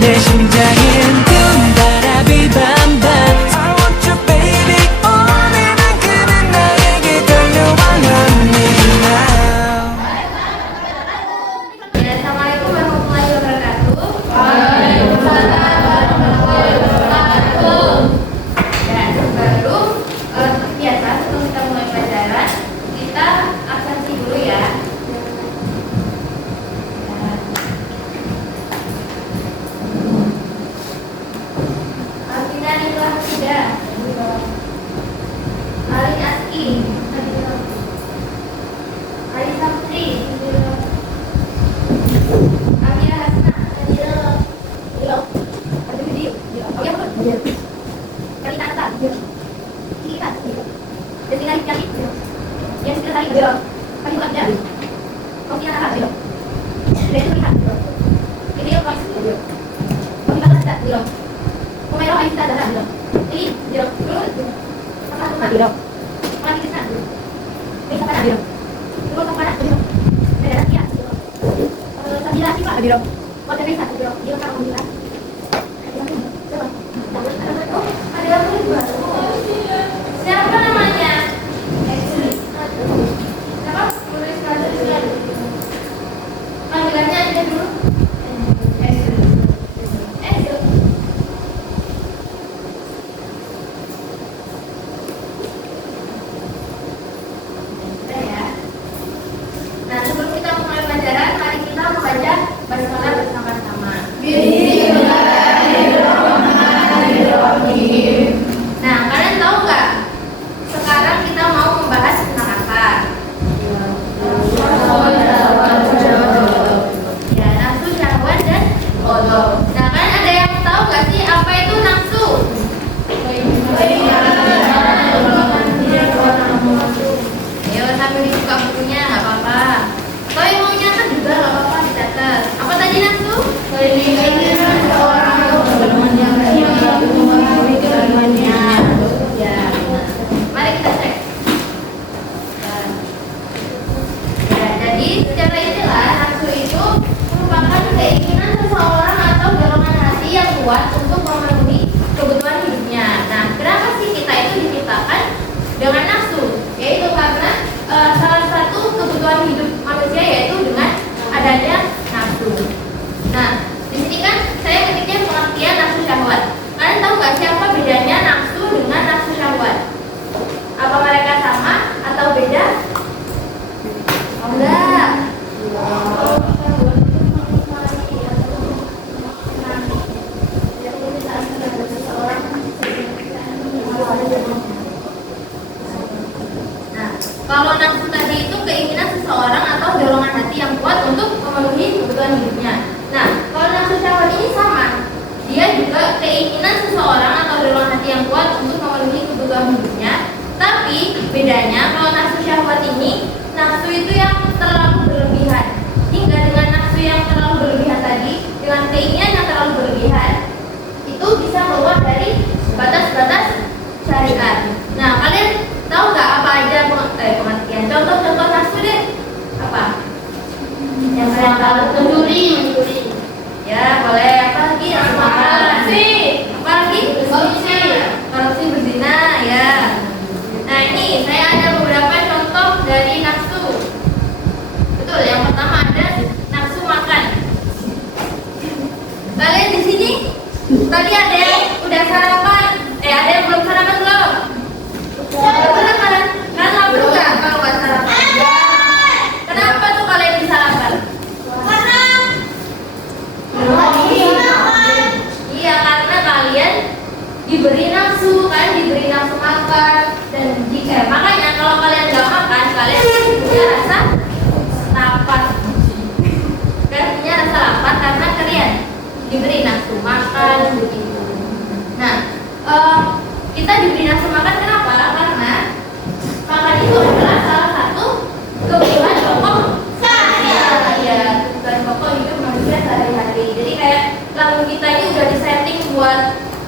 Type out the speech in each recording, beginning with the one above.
내 심장엔 뜬바람이 반반 I want you baby 오늘만큼은 나에게 달려와 honey now. Assalamualaikum warahmatullahi wabarakatuh. Waalaikumsalam warahmatullahi wabarakatuh. Dan baru biasa sebelum kita mulai pelajaran kita absensi dulu ya. Alfinanillah sudah. Alin Aski. Ali Sapri. Amira Hasna. Kalita Nata. Kita. Desina Hidayat. Yang sekretari. Kami Abda. Kofiana Nata. Restu Lihat. Video Kos. Kofi Batas Dilo. Kumairo Aisha Dara Dilo. Ini Dilo. Pasal Tuma Dilo. Kami Krisna Dilo. Bisa Pada Dilo. Dilo Pada Dilo. Federasi Ya Dilo. Sabila Siva Dilo. Organisasi Dilo. Dilo Kamu Dilo. Ada yang baru. Siapa namanya? Siapa? Tulis saja. Panggilannya aja dulu. Nah, sebelum kita mulai pelajaran, mari kita membaca basmalah bersama-sama. Nah, kalian tahu nggak? Sekarang kita mau membahas tentang apa? Ya, nafsu, syahwat, dan qadha. Nah, kalian ada yang tahu nggak sih apa itu nafsu? Ayo sambil dibuka bukunya, nggak apa-apa. Kalau yang mau nyatet juga nggak apa-apa, dicatat. Apa tadi nafsu? Keinginan seorang atau ketemuannya. Ya, mari kita cek. Ya, jadi secara istilah nafsu itu merupakan keinginan seseorang atau dorongan hati yang kuat untuk memenuhi kebutuhan hidupnya. Nah, kenapa sih kita itu diciptakan dengan nafsu? Yaitu karena salah satu kebutuhan hidup manusia yaitu dengan adanya nafsu. Nah, di sini kan saya ketiknya pengertian nafsu syahwat. Kalian tahu nggak siapa bedanya nafsu dengan nafsu syahwat? Apa mereka sama atau beda? Oh, enggak. Nah, kalau nafsu tadi itu keinginan seseorang atau dorongan hati yang kuat untuk memenuhi kebutuhan hidupnya. Nah, kalau nafsu syahwat ini sama. Dia juga keinginan seseorang atau dorongan hati yang kuat untuk memenuhi kebutuhan hidupnya. Tapi bedanya kalau nafsu syahwat ini, nafsu itu yang terlalu berlebihan. Hingga dengan nafsu yang terlalu berlebihan tadi, dengan keinginan yang terlalu berlebihan, itu bisa keluar dari batas-batas syariat. Nah, kalian tahu nggak apa aja pengertian? Contoh-contoh nafsu deh. Apa? Yang kalian tahu? Mencuri. Ya, boleh. Apa lagi? Korupsi. Apa lagi? Korupsi berzina, ya. Nah, ini saya ada beberapa contoh dari nafsu. Betul, yang pertama ada nafsu makan. Kalian di sini tadi ada yang udah sarapan? Ada yang belum sarapan belum? Sarapan. Kan lapar nggak kalau nggak sarapan? Kenapa tuh kalian bisa lapar? Iya, karena kalian diberi nafsu, kan diberi nafsu makan dan makanya kalau kalian nggak makan, kalian punya rasa lapar. Kalian punya rasa lapar karena kalian diberi nafsu makan begitu. Nah, kita diberi nafsu makan kenapa? Karena makan itu adalah salah satu kebutuhan pokok kebutuhan pokok hidup manusia sehari-hari. Jadi kayak lambung kita ini udah disetting buat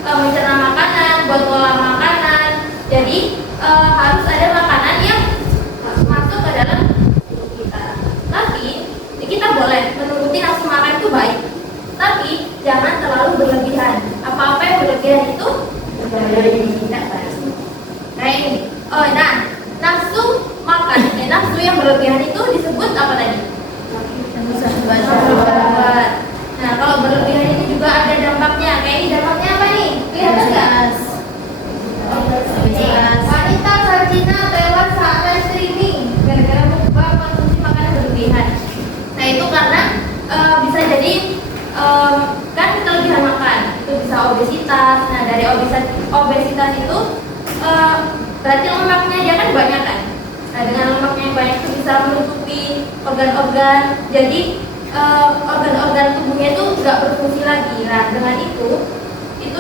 mencerna makanan, buat olah makanan. Jadi harus ada makanan yang masuk ke dalam tubuh kita. Tapi kita boleh menuruti nafsu makan itu baik, tapi jangan terlalu ada nggak? Wanita Sarjina tewas saat live streaming gara-gara mukbang konsumsi makanan berlebihan. Nah itu karena bisa jadi kan kelebihan makan itu bisa obesitas. Nah dari obesitas itu berarti lemaknya dia kan banyak kan. Nah dengan lemaknya yang banyak itu bisa menutupi organ-organ. Jadi organ-organ tubuhnya itu nggak berfungsi lagi. Nah dengan itu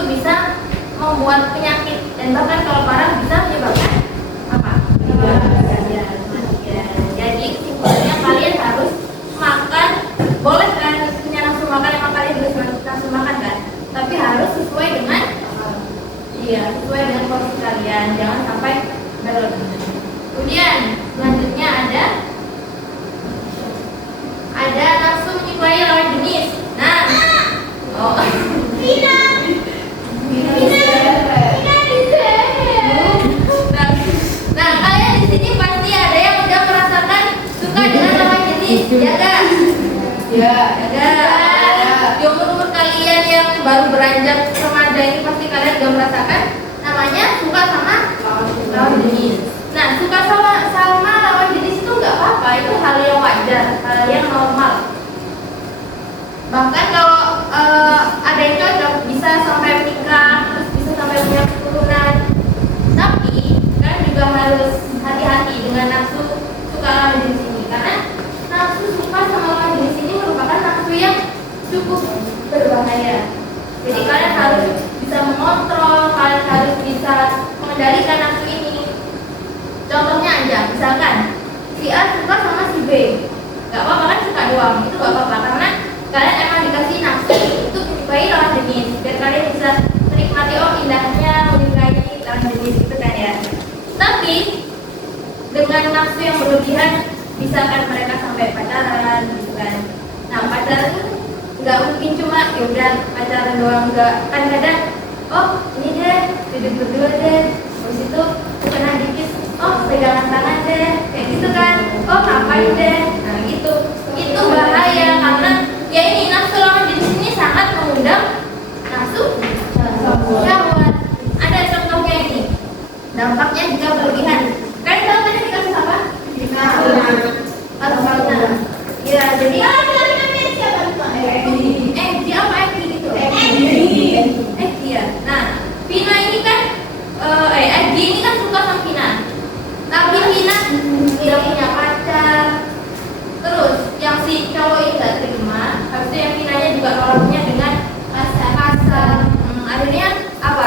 bisa membuat penyakit dan bahkan kalau parah bisa menyebabkan apa? Kematian. Jadi kesimpulannya kalian harus makan, boleh kan punya nafsu makan, emang kalian juga nafsu makan kan, tapi harus sesuai dengan sesuai dengan porsi kalian, jangan sampai berlebihan. Kemudian selanjutnya ada nafsu menyukai lawan jenis. Nah, Nah, kalian di sini pasti ada yang udah merasakan suka dengan lawan jenis, ya kan? Ya. Di umur kalian yang baru beranjak remaja ini pasti kalian udah merasakan namanya suka sama lawan jenis. Nah, suka sama lawan jenis itu nggak apa-apa, itu hal yang wajar, hal yang normal. Bahkan kalau ada yang cocok bisa sampai menikah, terus bisa sampai punya keturunan. Tapi kalian juga harus hati-hati dengan nafsu suka lawan jenis ini, karena nafsu suka sama lawan jenis ini merupakan nafsu yang cukup berbahaya. Jadi kalian harus bisa mengontrol, kalian harus bisa mengendalikan nafsu ini. Contohnya aja, misalkan si A suka sama si B, gak apa-apa kan, suka doang, itu gak apa-apa karena kalian emang dikasih nafsu untuk menyukai lawan jenis, biar kalian bisa menikmati indahnya menyukai lawan jenis itu kan ya. Tapi dengan nafsu yang berlebihan bisa kan mereka sampai pacaran gitu kan. Nah pacaran itu nggak mungkin cuma yaudah pacaran doang, nggak, kan kadang ini deh duduk berdua deh, terus itu kena dikit pegangan tangan deh kayak gitu kan, ngapain deh, nah gitu. Itu bahaya karena ya ini nafsu lawan jenis ini sangat mengundang nafsu syahwat. Ada contohnya ini, dampaknya jika berlebihan. Kalian tahu tadi dikasih apa? Atau vina. Ya jadi ya. Nah vina ini kan Egi ini kan suka sama Vina, tapi Vina tidak punya pacar. Terus yang si cowok ini gak terima, habis itu yang Vinanya juga nolaknya dengan kasar. Akhirnya apa?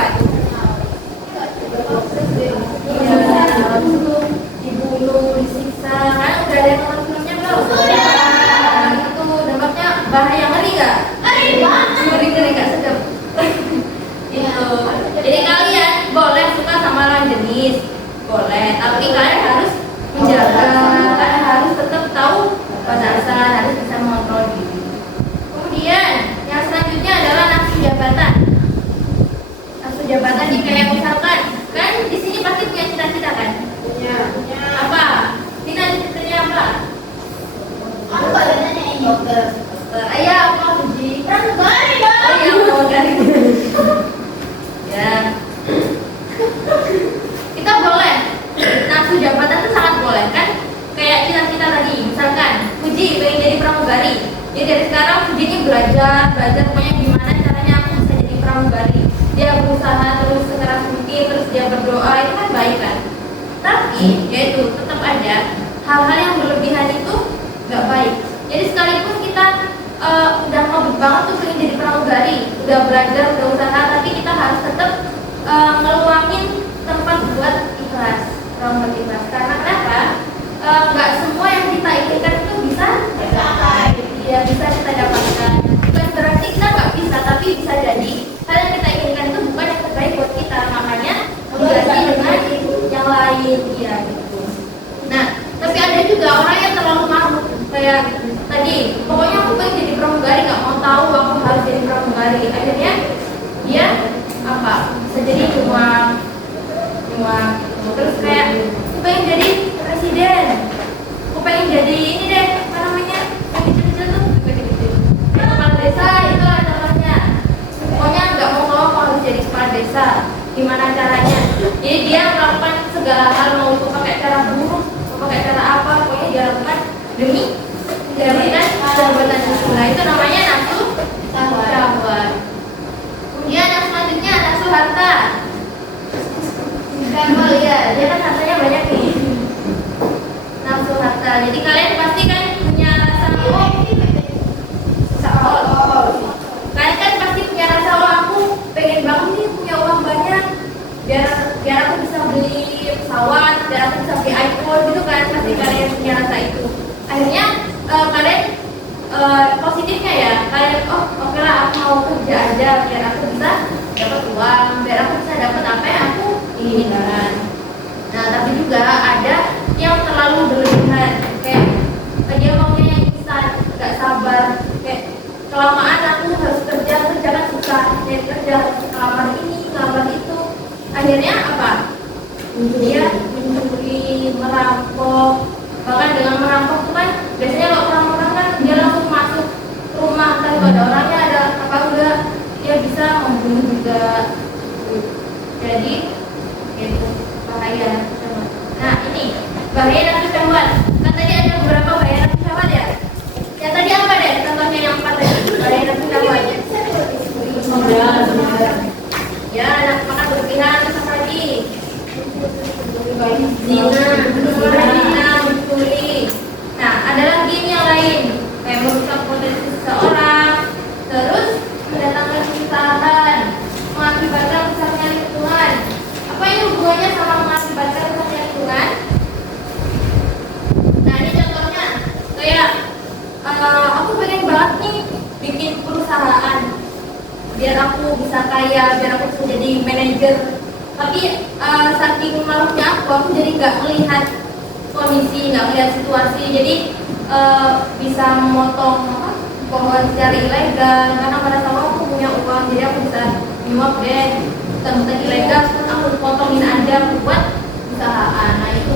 Dibunuh, disiksa. Kan udah ada yang nonton filmnya belum? Nah, itu dampaknya bahaya, ngeri gak? Ngeri gak sedap. Itu. Jadi kalian boleh suka sama lawan jenis, boleh, tapi kalian harus menjaga, kalian harus tetap tahu batasan, harus bisa mengontrol diri. Kemudian yang selanjutnya adalah nafsu jabatan. Nafsu jabatan ini kayak misalkan, kan di sini pasti punya cita-cita kan? Punya. Apa? Cita-citanya apa? Aku kalau nanya dokter. Ayah aku mau uji pramugari dong. Oh iya pramugari. Ya. Kita boleh. Nafsu jabatan itu sangat boleh kan? Kayak cita-cita tadi, misalkan Puji pengen jadi pramugari. Ya dari sekarang Puji ini belajar pokoknya gimana caranya aku bisa jadi pramugari. Dia berusaha terus sekeras mungkin, terus dia berdoa, itu kan baik kan? Tapi yaitu tetap ada hal-hal yang berlebihan itu nggak baik. Jadi sekalipun kita udah ngobrol banget tuh pengen jadi pramugari, udah belajar, udah usaha, tapi kita harus tetap ngeluangin tempat buat ikhlas, buat ikhlas. Karena kenapa? Nggak semua yang kita inginkan itu bisa bisa kita dapatkan. Bukan berarti kita nggak bisa, tapi bisa jadi hal yang kita inginkan itu bukan yang terbaik buat kita. Makanya diganti dengan yang lain, ya gitu. Nah, tapi ada juga orang yang terlalu mau kayak tadi, pokoknya aku pengen jadi pramugari, nggak mau tahu aku harus jadi pramugari. Akhirnya dia apa? Bisa jadi nyuap. Terus kayak aku pengen jadi presiden, aku pengen jadi ini deh, apa namanya, yang kecil-kecil tuh, kepala desa itu namanya. Pokoknya nggak mau tahu aku harus jadi kepala desa, hal, mau itu pakai cara buruk, mau pakai cara apa, pokoknya dilakukan demi mendapatkan jabatan itu. Nah, itu namanya nafsu syahwat. Kemudian yang selanjutnya nafsu harta. Kalau ya, dia kan hartanya banyak nih. Nafsu harta. Jadi kalian pasti kan punya rasa kalian kan pasti punya rasa, oh aku pengen banget nih punya uang banyak, biar aku bisa beli pesawat, biar aku bisa beli iPhone gitu kan, pasti kalian punya rasa itu. Akhirnya kalian positifnya ya, kalian oke lah, aku mau kerja aja biar aku bisa dapat uang, biar aku bisa dapat apa yang aku inginkan. Nah, tapi juga ada yang terlalu berlebihan, kayak dia maunya yang instan, nggak sabar, kayak kelamaan aku harus kerja kan susah, kayak kerja harus ngelamar ini, ngelamar itu. Akhirnya apa? Dia mencuri, merampok. Bahkan dengan merampok itu kan biasanya kalau orang-orang kan dia langsung masuk rumah, entah itu ada orangnya, ada apa enggak, dia bisa membunuh juga. Jadi itu bahaya. Nah, ini bahaya nafsu syahwat. Kan tadi ada beberapa bahaya nafsu syahwat ya. Yang tadi apa deh? Contohnya yang empat tadi. Bahaya nafsu syahwat. Ya, anak makan berlebihan, terus apa lagi? Zina, mencuri. Nah, ada lagi ini yang lain, kayak merusak potensi seseorang, terus mendatangkan kesusahan, mengakibatkan rusaknya lingkungan. Apa yang hubungannya sama mengakibatkan rusaknya lingkungan? Nah, ini contohnya, kayak aku pengen banget nih bikin perusahaan, biar aku bisa kaya, biar aku bisa jadi manajer. Tapi saking malunya aku jadi nggak melihat kondisi, nggak melihat situasi. Jadi bisa memotong pohon secara ilegal karena pada saat aku punya uang, jadi aku bisa nyuap deh tempat ilegal, aku potongin aja, aku buat usahaan. Nah, itu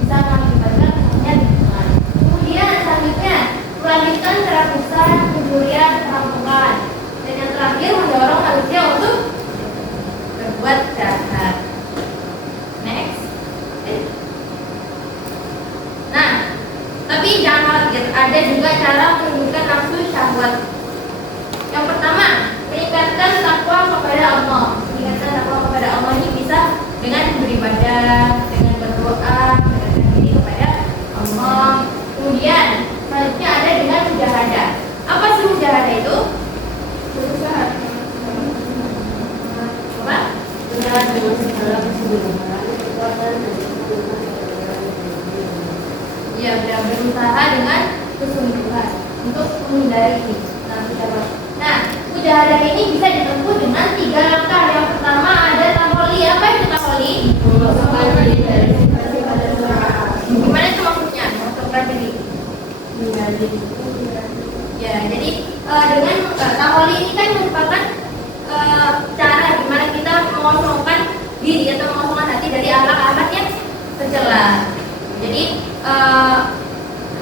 bisa mengakibatkan rusaknya lingkungan. Kemudian selanjutnya melanjutkan terobosan, pencurian, perampokan. Dan yang terakhir mendorong manusia untuk berbuat jahat. Next. Nah, tapi jangan khawatir, ada juga cara menunjukkan nafsu syahwat. Yang pertama, meningkatkan takwa kepada Allah. Meningkatkan takwa kepada Allah ini bisa dengan beribadah, dengan berdoa, mendekatkan diri kepada Allah. Kemudian selanjutnya ada dengan mujahadah. Apa sih mujahadah itu? Berusaha. Apa? Ya, berusaha dengan kesungguhan untuk menghindari nafsu syahwat. Nah, mujahadah ini bisa ditempuh dengan 3 langkah. Yang pertama ada taholi. Apa itu taholi? Gimana itu maksudnya? Mengosongkan diri. Ya, jadi dengan taholi ini kan merupakan cara gimana kita mengosongkan diri atau mengosongkan hati dari akhlak-akhlak yang tercela. Jadi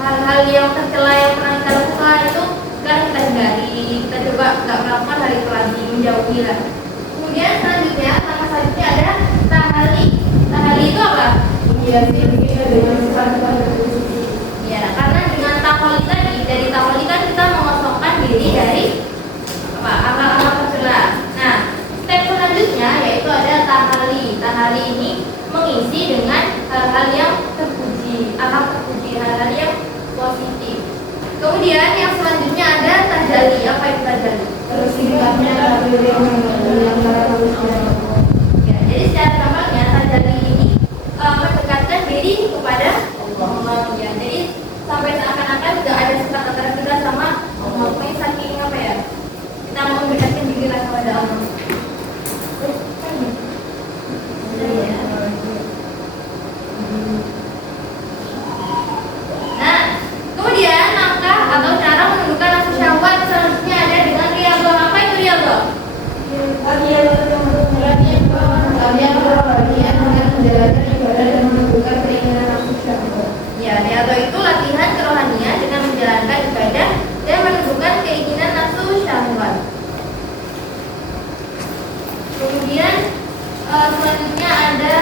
hal-hal yang tercela yang pernah kita lakukan itu kan kita hindari, kita coba nggak melakukan hal itu lagi, menjauhi lah. Kemudian selanjutnya, langkah selanjutnya ada tahali. Tahali itu apa? Ya, karena dengan tahali tadi, dari tahali kan kita mengosongkan diri dari apa? Akhlak-akhlak tercela. Nah, step selanjutnya yaitu ada tahali. Tahali ini mengisi dengan hal-hal yang terpuji, akhlak terpuji, hal-hal yang positif. Kemudian yang selanjutnya ada tajali. Apa itu tajali? Ya, jadi secara gampangnya tajali ini mendekatkan diri kepada Allah. Ya, jadi sampai seakan-akan tidak ada sifat antara kita sama Allah. Pokoknya saking apa ya? Kita mau mendekatkan diri lah kepada Allah. Nah, kemudian langkah atau cara menundukkan nafsu syahwat selanjutnya ada dengan riyadhah. Apa itu riyadhah? Ya, riyadhah itu latihan kerohanian dengan menjalankan ibadah dan menundukkan keinginan nafsu syahwat. Kemudian selanjutnya ada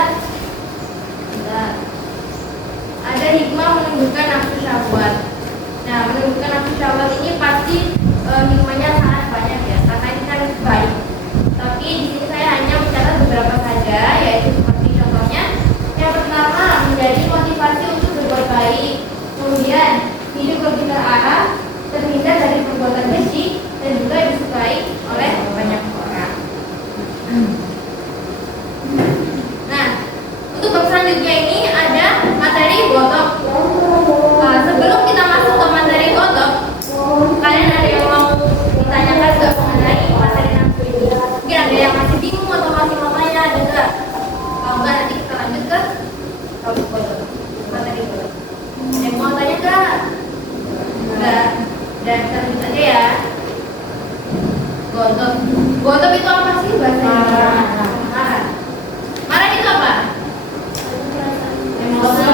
Godop. Godop itu apa sih bahasanya? Marah. Marah itu apa? Emosi.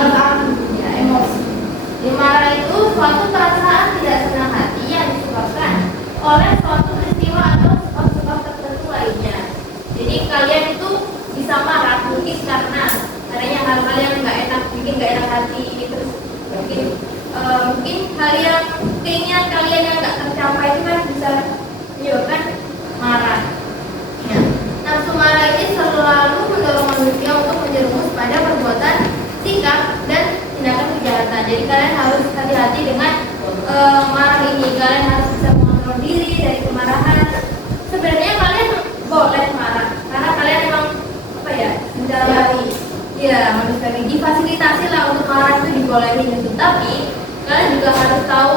Ya, emosi. Di marah itu suatu perasaan tidak senang hati yang disebabkan oleh suatu peristiwa atau sebab-sebab tertentu lainnya. Jadi kalian itu bisa marah mungkin karena adanya hal-hal yang nggak enak, bikin nggak enak hati, terus mungkin hal yang keinginan kalian yang nggak tercapai itu kan bisa menyebabkan marah. Ya. Nafsu marah ini selalu mendorong manusia untuk menjerumus pada perbuatan, sikap, dan tindakan kejahatan. Jadi kalian harus hati-hati dengan marah ini. Kalian harus bisa mengontrol diri dari kemarahan. Sebenarnya kalian boleh marah karena kalian memang apa ya, menjalani, ya manusiawi, difasilitasi lah untuk marah itu dibolehin gitu. Tapi kalian juga harus tahu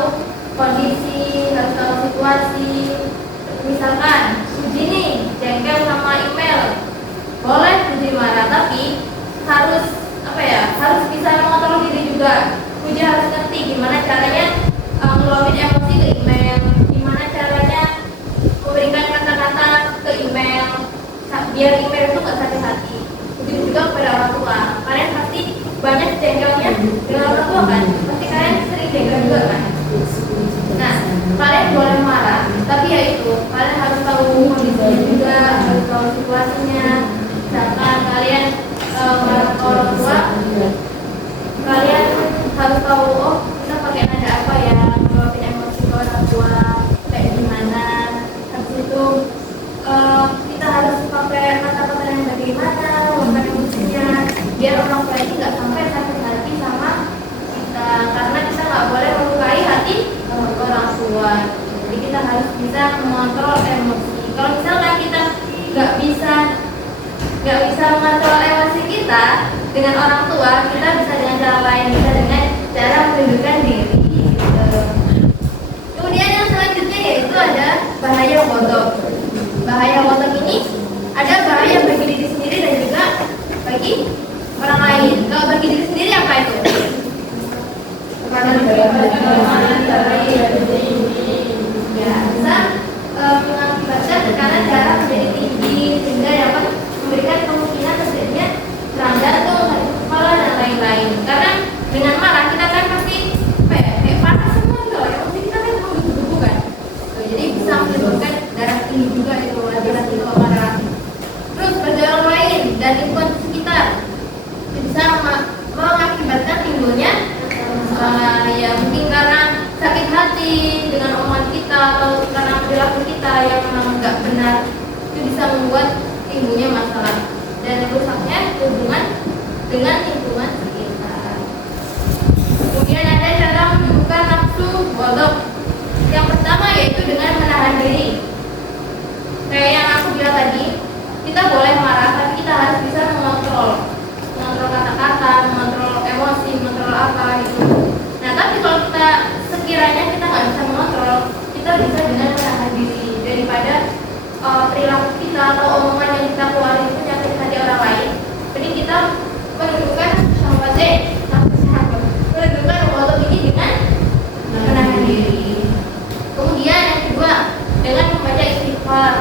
kondisi, harus tahu situasi. Misalkan Puji nih jengkel sama email, boleh Puji marah, tapi harus apa ya, harus bisa mengontrol diri juga. Puji harus ngerti gimana caranya ngeluarin emosi ke email, gimana caranya memberikan kata-kata ke email biar email itu gak sakit hati. Begitu juga kepada orang tua. Kalian pasti banyak jengkelnya dengan orang tua kan? Pasti kalian sering jengkel juga kan? Nah, kalian boleh marah, tapi ya itu kalian harus tahu kondisinya juga, harus tahu situasinya. Misalkan kalian marah ke orang tua, kalian harus tahu, oh kita pakai nada apa ya, ngeluarin emosi ke orang tua kayak gimana. Habis itu kita harus pakai kata-kata yang bagaimana, meluapkan emosinya, biar orang tua ini nggak sampai sakit hati sama kita, karena kita nggak boleh melukai hati orang tua. Jadi kita harus bisa mengontrol emosi. Kalau misalkan kita nggak bisa mengontrol emosi kita dengan orang tua, kita bisa dengan cara lain, bisa dengan cara menundukkan diri gitu. Kemudian yang selanjutnya yaitu ada bahaya godok. Bahaya godok ini ada bahaya bagi diri sendiri dan juga bagi orang lain. Kalau bagi diri sendiri apa itu? Ya, bisa mengakibatkan tekanan darah menjadi tinggi sehingga dapat memberikan kemungkinan terjadinya serangan jantung, sakit kepala dan lain-lain. Karena dengan marah kita kan pasti kayak panas semua gitu loh. Emosi kita kan menggebu-gebu kan. Jadi bisa menyebabkan darah tinggi juga itu hati-hati kalau marah. Terus bagi orang lain dan lingkungan sekitar bisa mengakibatkan timbulnya ya mungkin karena sakit hati dengan omongan kita atau karena perilaku kita yang memang nggak benar, itu bisa membuat timbulnya masalah dan rusaknya hubungan dengan lingkungan sekitar. Kemudian ada cara menemukan nafsu godok. Yang pertama yaitu dengan menahan diri. Kayak yang aku bilang tadi, kita boleh marah tapi kita harus bisa mengontrol kata-kata, mengontrol emosi, mengontrol apa gitu. Nah tapi kalau kita sekiranya kita nggak bisa mengontrol, kita bisa dengan menahan diri daripada perilaku kita atau omongan yang kita keluarin itu nyakit hati orang lain. Jadi kita menundukkan menundukkan godok ini dengan menahan diri. Kemudian yang kedua dengan membaca istighfar.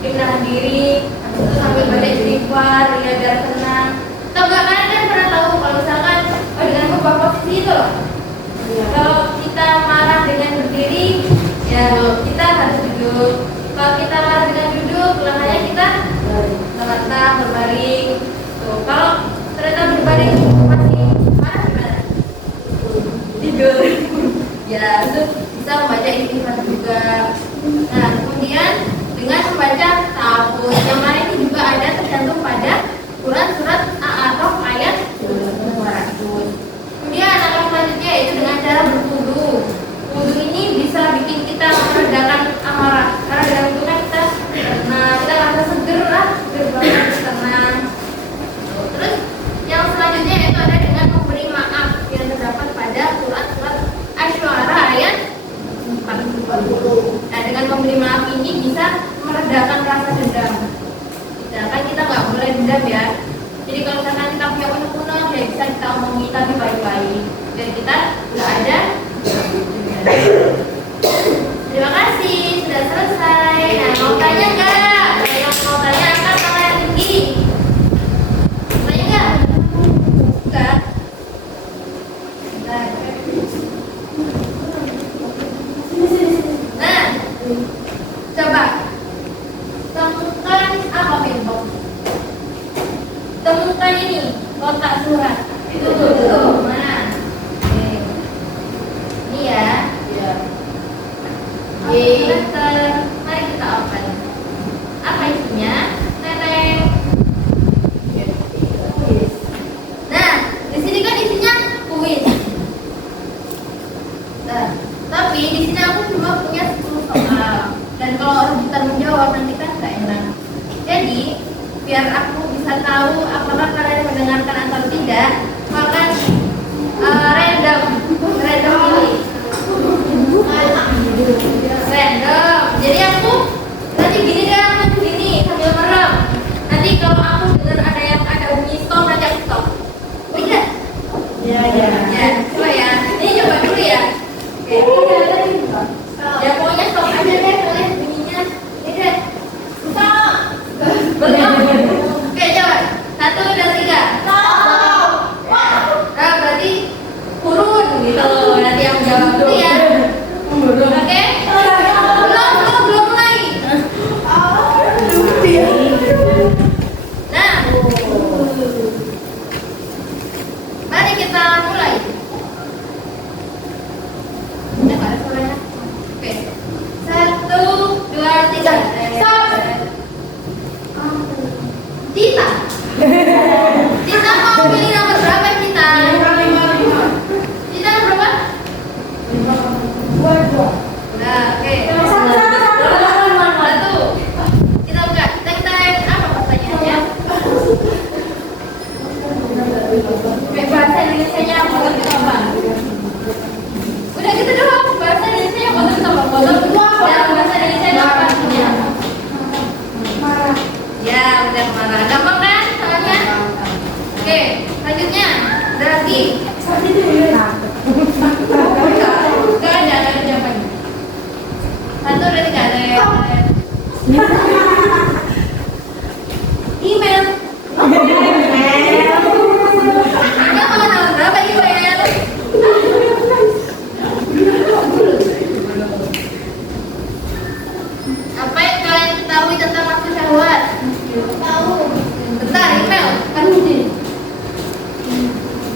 Jadi menahan diri, habis itu sambil baca istighfar, ya biar tenang. Atau enggak, kalian pernah tahu kalau misalkan dengan mengubah posisi itu loh. Kalau kita marah dengan berdiri, ya kita harus duduk. Kalau kita marah dengan duduk, lengannya kita terletak, berbaring. Tuh, kalau ternyata berbaring masih marah gimana? Tidur. Ya, itu bisa membaca istighfar juga. Nah, kemudian dengan membaca ta'awudz, yang mana ini juga ada tergantung pada Quran surat Al-A'raf ayat 200. Kemudian langkah selanjutnya yaitu dengan cara berwudu. Wudu ini bisa bikin kita meredakan amarah, karena dengan wudu kan kita rasa seger lah, seger banget, tenang. Terus yang selanjutnya yaitu ada dengan memberi maaf yang terdapat pada Quran surat Asy-Syu'ara ayat 40. Nah, dengan memberi maaf ini bisa meredakan rasa dendam. Misalkan kita nggak boleh dendam ya. Jadi kalau misalkan kita punya unek-unek, ya bisa kita omongin tapi baik-baik. Dan kita nggak ada dendam. Terima kasih, sudah selesai. Nah, Mau tanya nggak? Yang mau tanya angkat tangan yang tinggi. Tanya nggak? Nggak. Nah, coba temukan apa bebok? Temukan ini kotak surat. Tuh, mana? Oke. Ini ya. Iya. Mari kita open. Apa isinya? Teteh. Nah, di sini kan isinya kuis. Nah, tapi di sini aku cuma punya 10 soal. Dan kalau rebutan menjawab nanti kan nggak enak. Jadi, biar aku bisa tahu apakah kalian mendengarkan atau tidak, maka random ini. Random. Jadi aku nanti gini deh, aku gini sambil merem. Nanti kalau aku dengar ada bunyi stop, nanti aku stop. Bisa? Iya, iya. Ya, coba ya. Ini coba dulu ya. Oke. Ya pokoknya stop aja deh, kalian bunyinya. Ini deh. Stop. Belum. Oke, coba. 1, 2, 3. Stop. Nah, berarti turun gitu. Nanti yang jawab itu ya. Oke? Belum mulai. Nah, mari kita mulai. Nggak ada suaranya. Oke. 1, 2, 3. Stop. Cita. Cita mau pilih nomor berapa, Cita? Cita nomor berapa? Nah, oke. Satu. Kita buka. Kita apa pertanyaannya? Bahasa Indonesia-nya apa? Udah gitu doang. Bahasa Indonesia-nya apa? Dan bahasa Indonesia apa artinya? Ya, udah marah. Gampang kan soalnya? Oke, selanjutnya. Ada lagi. Gak ada jawabannya. 1, 2, 3. Email. Kamu tahu berapa email? Apa yang kalian ketahui tentang nafsu syahwat? Tahu. Bentar, email. Kan ini.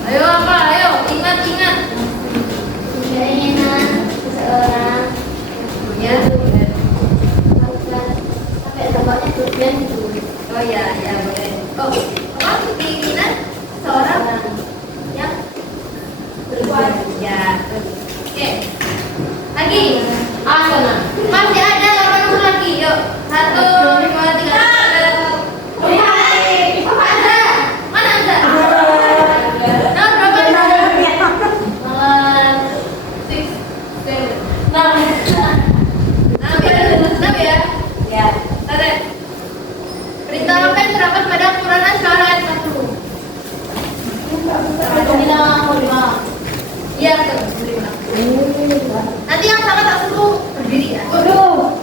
Ayo apa? Ayo, ingat. Keinginan seseorang Ya. melakukan sampai tempatnya tujuan gitu. Oh ya, boleh. Oh, apa keinginan seorang yang berbuat? Ya. Oke. Lagi. Asana. Masih ada 8 nomor lagi. Yuk. 1, 2, 3. Ada. Mana ada? Nomor berapa? Nomor 6, 7. 6. 6 ya? Ya. Ada. Perintah apa yang terdapat pada Quran Al-Syarah ayat 40? Bilang lima. Iya, betul. Nanti yang sama tak suruh berdiri ya. Aduh.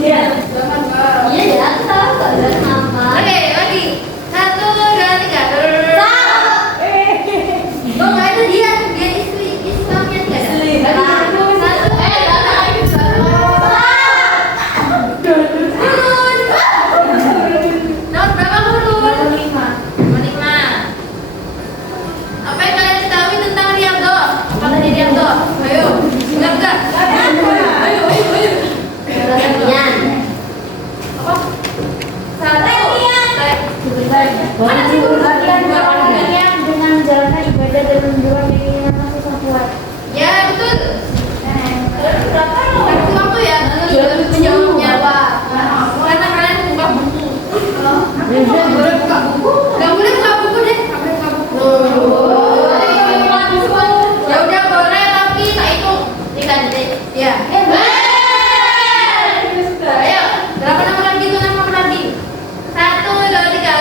Iya. Iya ya. Salah ada nama. Oke, lagi. 1, 2, 3. Oh, nggak ada dia Islamnya nggak ada. Islam. Satu. Turun. Nomor berapa turun? 5. Apa yang kalian ketahui tentang Riyadho? Apa tadi Riyadho? Ayo. Enggak. Ayo. Latihan. Apa? 1. Mana sih latihan yang dengan menjalankan ibadah dan menjual keinginan nafsu syahwat. Ya, betul. Kasih waktu ya. Menjawabnya. Karena kalian buka buku. Nggak boleh buka buku. Nggak boleh buka buku deh. Nggak boleh buka buku. Ya udah boleh tapi tak hitung. Ikan deh. Ya. Ayo. Berapa nomor lagi? Tuh nomor lagi. 1, 2, 3.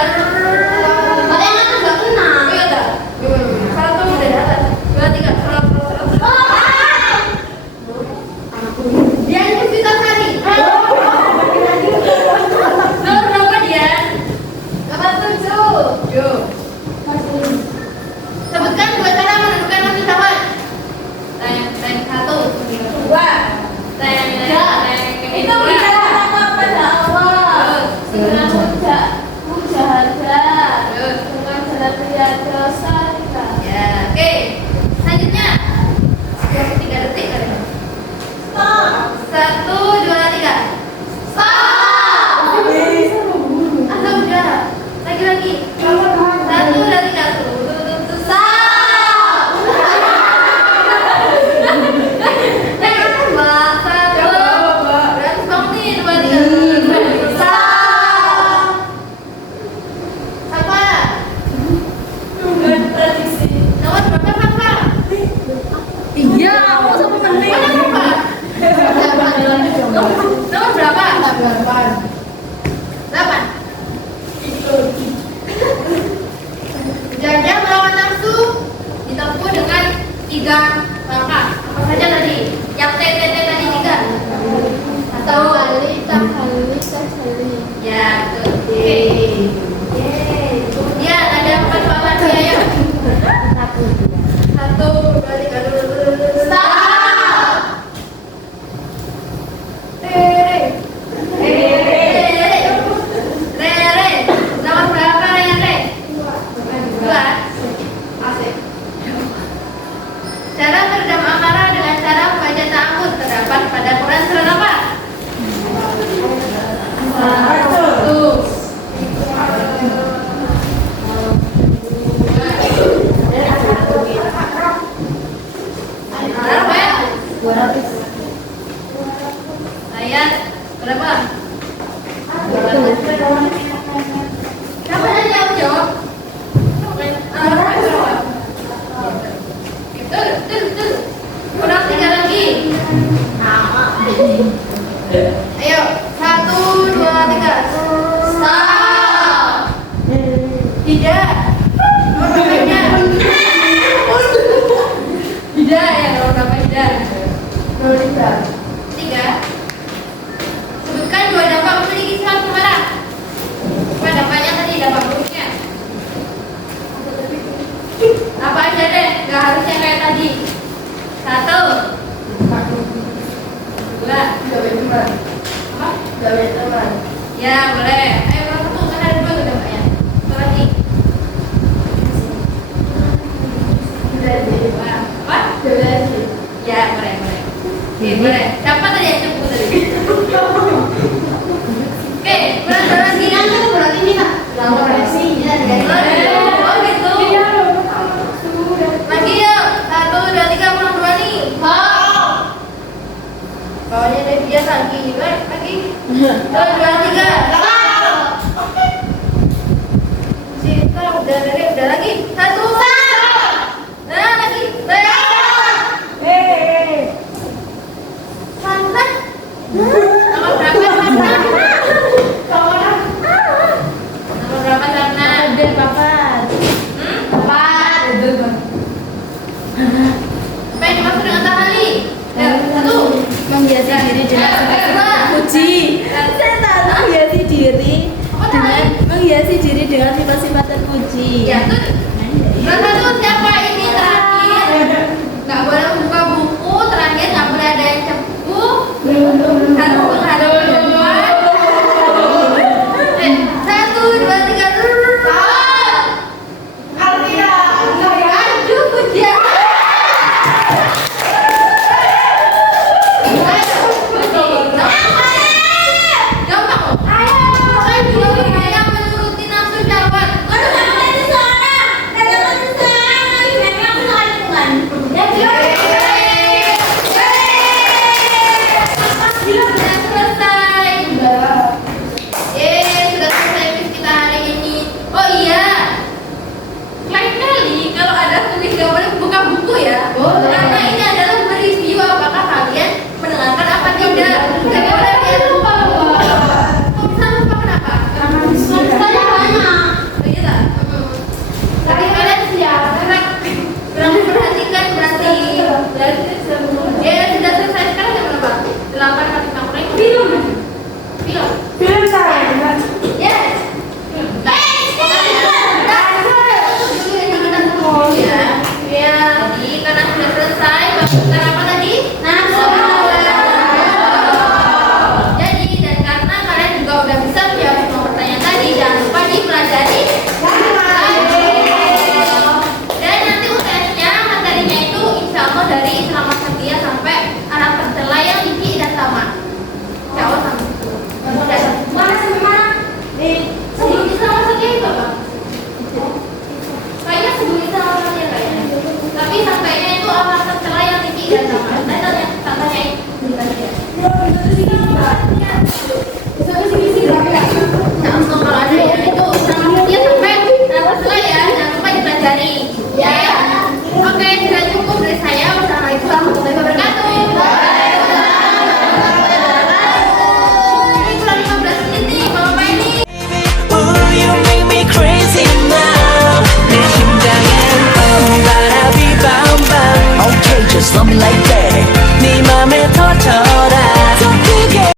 boleh. Ayo nomor satu, kan ada dua tuh gambarnya. Satu lagi. Apa? Ya, boleh. Oke, boleh. Siapa tadi yang cukup tadi? Oke, berapa lagi? Yang itu berarti ini kak. Laborasi. Oh gitu. Lagi yuk. 1, 2, 3, pulang dua nih. Bawahnya ada dia lagi. Lagi. 1, 2, 3. Cinta udah lagi. 1. Nah, lagi. Santa. Nomor berapa Santa? Nomor berapa Santa? Ada papat. Empat. Apa yang dimaksud dengan tahali? Satu. Menghiasi diri dengan sifat puji. Setan menghiasi diri dengan sifat-sifat terpuji. Ya, itu